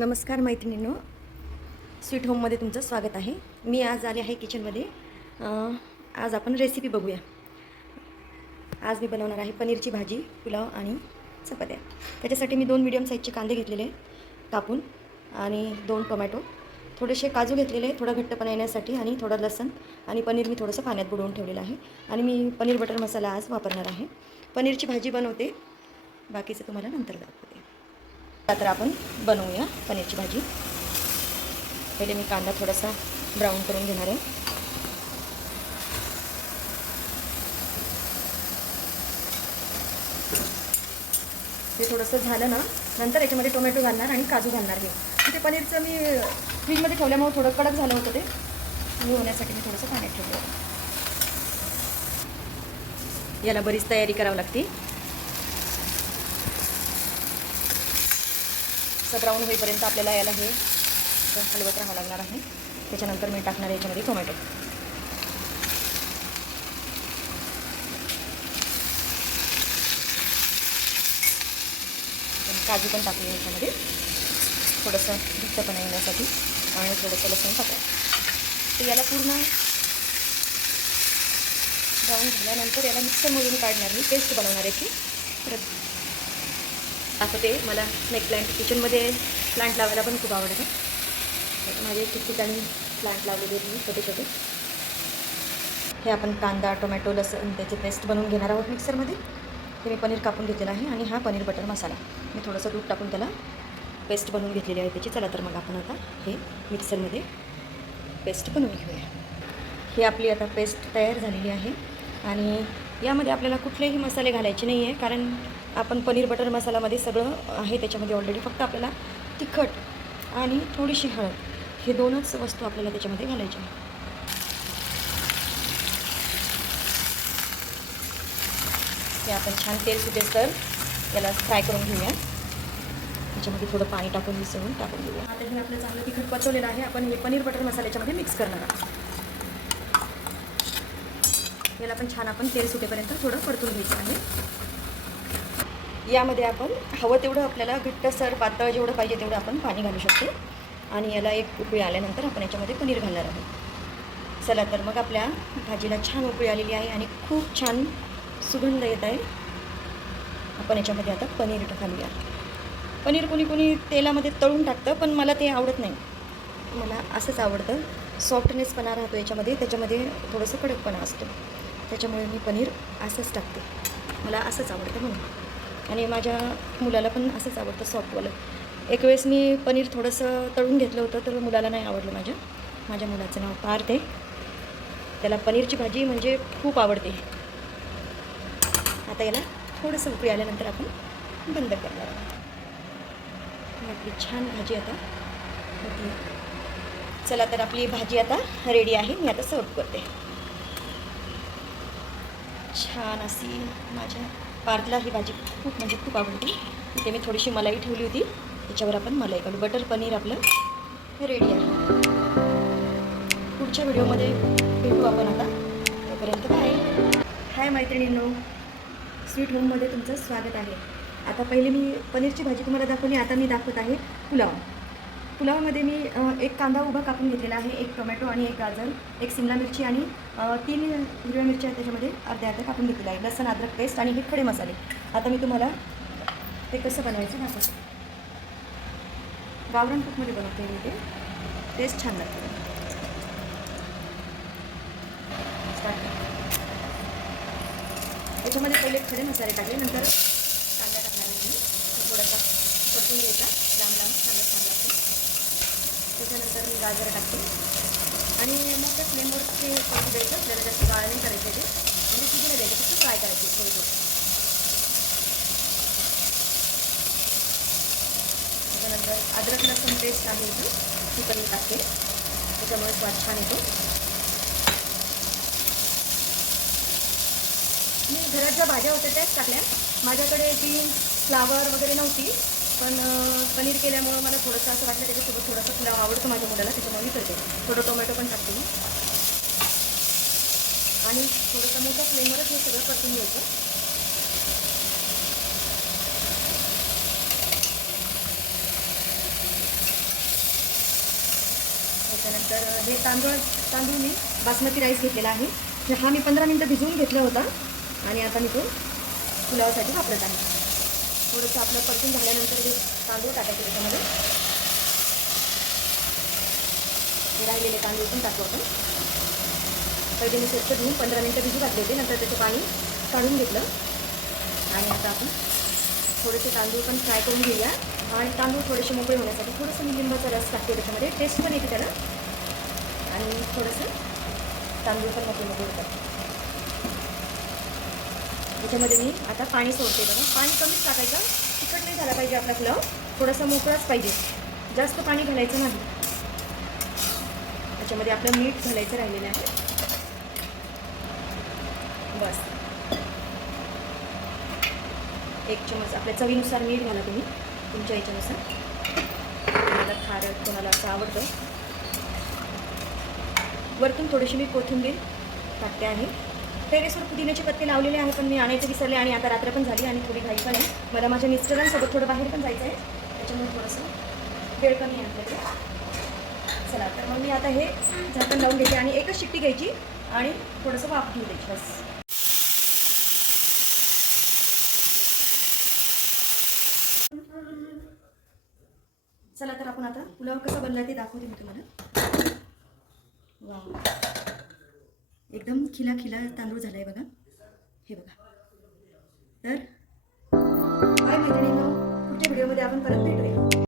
नमस्कार मैत्रिणींनो, स्वीट होममध्ये तुमचं स्वागत आहे. मी आज आले आहे किचनमध्ये. आज आपण रेसिपी बघूया. आज मी बनवणार आहे पनीरची भाजी, पुलाव आणि चपात्या. त्याच्यासाठी मी 2 मीडियम साईजचे कांदे घेतलेले कापून आणि 2 टोमॅटो, थोडेसे काजू घेतलेले थोडा घट्टपणा येण्यासाठी आणि थोडं लसूण आणि पनीर मी थोडंसं पाण्यात बुडवून ठेवलेलं आहे. आणि मी पनीर बटर मसाला आज वापरणार आहे. पनीरची भाजी बनवते, बाकीचं तुम्हाला नंतर दाखवते. तर आपण बनवूया पनीरची भाजी. पहिले मी कांदा थोडासा ब्राऊन करून घेणार आहे. ते थोडंसं झालं ना, नंतर याच्यामध्ये टोमॅटो घालणार आणि काजू घालणार आहे. ते पनीरचं मी फ्रीजमध्ये ठेवल्यामुळे थोडं कडक झालं होतं, ते होण्यासाठी मी थोडंसं पाण्यात ठेवलं. याला बरीच तयारी करावी लागते. ब्राऊन होईपर्यंत आपल्याला याला हे हलवत राहावं लागणार आहे. त्याच्यानंतर मी टाकणार याच्यामध्ये टोमॅटो. काजू पण टाकूया याच्यामध्ये, थोडंसं घट्टपणा येण्यासाठी आणि थोडंसं लसूण टाकायचं. तर याला पूर्ण ब्राऊन झाल्यानंतर याला मिक्सरमधून काढणार, मी पेस्ट बनवणार याची. परत असं ते मला स्नेक प्लांट किचनमध्ये प्लांट लावायला पण खूप आवडतं. माझे ठिकठिकाणी प्लांट लावलेले आहेत मी छोटे छोटे. हे आपण कांदा टोमॅटो लसूण त्याची पेस्ट बनवून घेणार आहोत मिक्सरमध्ये. हे मी पनीर कापून घेतलेलं आहे आणि हा पनीर बटर मसाला मी थोडंसं दूध टाकून त्याला पेस्ट बनवून घेतलेली आहे त्याची. चला तर मग आपण आता हे मिक्सरमध्ये पेस्ट बनवून घेऊया. ही आपली आता पेस्ट तयार झालेली आहे आणि यामध्ये आपल्याला कुठलेही मसाले घालायचे नाही आहे, कारण आपण पनीर बटर मसाल्यामध्ये सगळं आहे त्याच्यामध्ये ऑलरेडी. फक्त आपल्याला तिखट आणि थोडीशी हळद हे 2च वस्तू आपल्याला त्याच्यामध्ये घालायच्या आहे. हे आपण छान तेल सुटेस तर याला फ्राय करून घेऊया. त्याच्यामध्ये थोडं पाणी टाकून मिसळून टाकून घेऊया. आता हे आपलं चांगलं तिखट पचवलेलं आहे. आपण हे पनीर बटर मसाल्याच्यामध्ये मिक्स करणार आहोत. याला पण छान आपण तेल सुटेपर्यंत थोडं परतून घ्यायचं आहे. यामध्ये आपण हवं तेवढं आपल्याला घट्टसर पातळ जेवढं पाहिजे तेवढं आपण पाणी घालू शकतो. आणि याला एक उकळी आल्यानंतर आपण याच्यामध्ये पनीर घालणार आहोत. चला तर मग आपल्या भाजीला छान उकळी आलेली आहे आणि खूप छान सुगंध येत आहे. आपण याच्यामध्ये आता पनीर घालूया. पनीर कोणी तेलामध्ये तळून टाकतं, पण मला ते आवडत नाही. मला असंच आवडतं. सॉफ्टनेसपणा राहतो याच्यामध्ये, त्याच्यामध्ये थोडंसं कडकपणा असतो. त्याच्यामुळे मी पनीर असंच टाकते. मला असंच आवडतं म्हणून. आणि माझ्या मुलाला पण असंच आवडतं सॉफ्टवालं. एक वेळेस मी पनीर थोडंसं तळून घेतलं होतं, तर मुलाला नाही आवडलं. माझ्या मुलाचं नाव पार्थ आहे. त्याला पनीरची भाजी म्हणजे खूप आवडते. आता याला थोडंसं उकळी आल्यानंतर आपण बंद करणार आहोत. आपली छान भाजी आता होती. चला तर आपली भाजी आता रेडी आहे. मी आता सर्व करते. छान अशी माझ्या पार्थला ही भाजी खूप आवडते. इथे मी थोडीशी मलाई ठेवली होती, त्याच्यावर आपण मलाई घालू. बटर पनीर आपलं रेडी आहे. पुढच्या व्हिडिओमध्ये भेटू आपण आता. तोपर्यंत बाय. हाय मैत्रिणींनो, स्वीट होममध्ये तुमचं स्वागत आहे. आता पहिले मी पनीरची भाजी तुम्हाला दाखवली, आता मी दाखवत आहे पुलाव. पुलावामध्ये मी एक कांदा उभा कापून घेतलेला आहे, एक टोमॅटो आणि एक गाजर, एक शिमला मिरची आणि 3 हिरव्या मिरच्या त्याच्यामध्ये अर्ध्या कापून घेतलेला आहे, लसूण अद्रक पेस्ट आणि हे खडे मसाले. आता मी तुम्हाला ते कसं बनवायचं दाखवते. गावरान कुकमध्ये बनवते मी ते. टेस्ट छान लागते. स्टार्ट. याच्यामध्ये पहिले खडे मसाले टाकले, नंतर कांदा टाकणार आहे मी. थोडासा परतून घ्यायचा लांब कांदा छान लागतो. त्याच्यानंतर मी गाजर टाकते आणि मोठ्या फ्लेमवर ते परतू द्यायचं. आपल्याला जास्त गाळ नाही करायचं, ते म्हणजे शिजून द्यायचं, फक्त फ्राय करायची थोडी. त्याच्यानंतर अद्रक लसूण पेस्ट आहे इथं, ती पण मी टाकते. त्याच्यामुळे स्वाद छान येतो. मी घरात ज्या भाज्या होत्या त्याच टाकल्या. माझ्याकडे बीन्स फ्लावर वगैरे नव्हती, पण पनीर केल्यामुळं मला थोडंसं असं वाटलं त्याच्यासोबत थोडंसं पुलाव आवडतं माझ्या मुलाला, त्याच्यामुळे मी करते. थोडं टोमॅटो पण टाकते मी आणि थोडंसं मोठ्या फ्लेमवरच हे सगळं परतून घ्यायचं. त्याच्यानंतर हे तांदूळ मी बासमती राईस घेतलेला आहे. हा मी 15 मिनटं भिजवून घेतला होता आणि आता मी तो पुलावासाठी वापरत आहे. थोडंसं आपलं परतून झाल्यानंतर हे तांदूळ टाकायचे त्याच्यामध्ये. हे राहिलेले तांदूळ पण टाकू आपण. पहिले मी स्वच्छ धुवून 15 मिनटं भिजू घातले होते, नंतर त्याचं पाणी काढून घेतलं. आणि आता आपण थोडेसे तांदूळ पण फ्राय करून घेऊया. आणि तांदूळ थोडेसे मोकळे होण्यासाठी थोडंसं मी लिंबाचा रस टाकते त्याच्यामध्ये, टेस्ट पण येते त्याला. आणि थोडंसं तांदूळ पण मोकळे होतात. त्याच्यामध्ये मी आता पाणी सोडते बघा. पाणी कमीच टाकायचं, तिखट नाही झाला पाहिजे आपला पुलाव, थोडासा मोकळाच पाहिजे, जास्त पाणी घालायचं नाही. त्याच्यामध्ये आपलं मीठ घालायचं राहिलेलं आहे. बस 1 चमच आपल्या चवीनुसार मीठ घाला तुम्ही, तुमच्या याच्यानुसार. कोणाला खारट, कोणाला असं आवडतं. वरतून थोडीशी मी कोथिंबीर टाकते आहे. टेरेसवर पुदिन्याचे पत्ते लावलेले आहे, पण मी आणायचे विसरले आणि आता रात्र पण झाली आणि थोडी घाई पण आहे. मला माझ्या मिस्टरांसोबत थोडं बाहेर पण जायचं आहे, त्याच्यामुळे थोडंसं वेळ कमी आहे आपल्याकडे. चला तर मग मी आता हे झाकण लावून घेते आणि एकच शिट्टी घ्यायची आणि थोडंसं वाफ घेऊ द्यायची बस. चला तर आपण आता पुलाव कसा बनला ते दाखवते मी तुम्हाला. वा, एकदम खिला तांदूळ झाला आहे बघा. हे बघा. तर काय मैत्रिणींनो, पुढच्या व्हिडिओमध्ये आपण परत भेटूया.